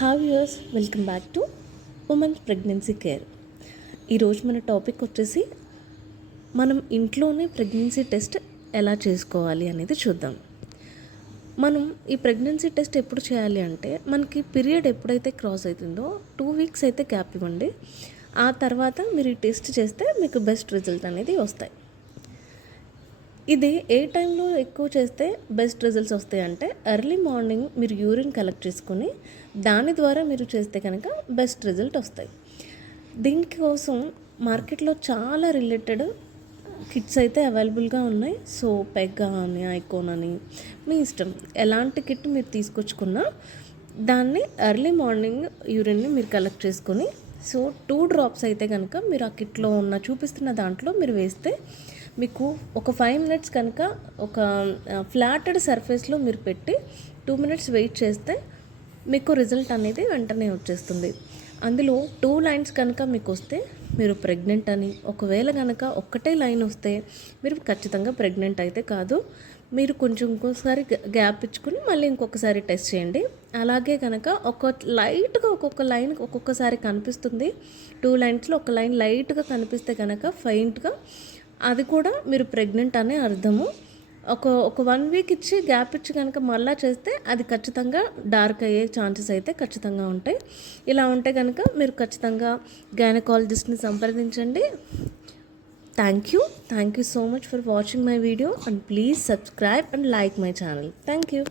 Hi viewers welcome back to women's pregnancy care ఈరోజు మన topic వచ్చేసి మనం ఇంట్లోనే ప్రెగ్నెన్సీ టెస్ట్ ఎలా చేసుకోవాలి అనేది చూద్దాం. మనం ఈ ప్రెగ్నెన్సీ టెస్ట్ ఎప్పుడు చేయాలి అంటే మనకి పీరియడ్ ఎప్పుడైతే క్రాస్ అవుతుందో టూ వీక్స్ అయితే గ్యాప్ ఇవ్వండి. ఆ తర్వాత మీరు ఈ టెస్ట్ చేస్తే మీకు బెస్ట్ రిజల్ట్ అనేది వస్తాయి. ఇది ఏ టైంలో ఎక్కువ చేస్తే బెస్ట్ రిజల్ట్స్ వస్తాయి అంటే ఎర్లీ మార్నింగ్ మీరు యూరిన్ కలెక్ట్ చేసుకుని దాని ద్వారా మీరు చేస్తే కనుక బెస్ట్ రిజల్ట్ వస్తాయి. దీనికోసం మార్కెట్లో చాలా రిలేటెడ్ కిట్స్ అయితే అవైలబుల్గా ఉన్నాయి. సో పెగ్గా అని ఐకోన్ అని మీ ఇష్టం. ఎలాంటి కిట్ మీరు తీసుకొచ్చుకున్నా దాన్ని ఎర్లీ మార్నింగ్ యూరిన్ని మీరు కలెక్ట్ చేసుకొని సో టూ డ్రాప్స్ అయితే కనుక మీరు ఆ కిట్లో ఉన్న చూపిస్తున్న దాంట్లో మీరు వేస్తే మీకు ఒక ఫైవ్ మినిట్స్ కనుక ఒక ఫ్లాటెడ్ సర్ఫేస్లో మీరు పెట్టి టూ మినిట్స్ వెయిట్ చేస్తే మీకు రిజల్ట్ అనేది వెంటనే వచ్చేస్తుంది. అందులో టూ లైన్స్ కనుక మీకు వస్తే మీరు ప్రెగ్నెంట్ అని ఒకవేళ కనుక ఒక్కటే లైన్ వస్తే మీరు ఖచ్చితంగా ప్రెగ్నెంట్ అయితే కాదు. మీరు కొంచెం ఇంకోసారి గ్యాప్ ఇచ్చుకుని మళ్ళీ ఇంకొకసారి టెస్ట్ చేయండి. అలాగే కనుక ఒక లైట్గా ఒక్కొక్క లైన్ ఒక్కొక్కసారి కనిపిస్తుంది. టూ లైన్స్లో ఒక లైన్ లైట్గా కనిపిస్తే కనుక ఫైంట్గా అది కూడా మీరు ప్రెగ్నెంట్ అనే అర్థము. ఒక ఒక వన్ వీక్ ఇచ్చి గ్యాప్ ఇచ్చి కనుక మళ్ళా చేస్తే అది ఖచ్చితంగా డార్క్ అయ్యే ఛాన్సెస్ అయితే ఖచ్చితంగా ఉంటాయి. ఇలా ఉంటే కనుక మీరు ఖచ్చితంగా గైనకాలజిస్ట్ని సంప్రదించండి. Thank you thank you so much for watching my video and please subscribe and like my channel thank you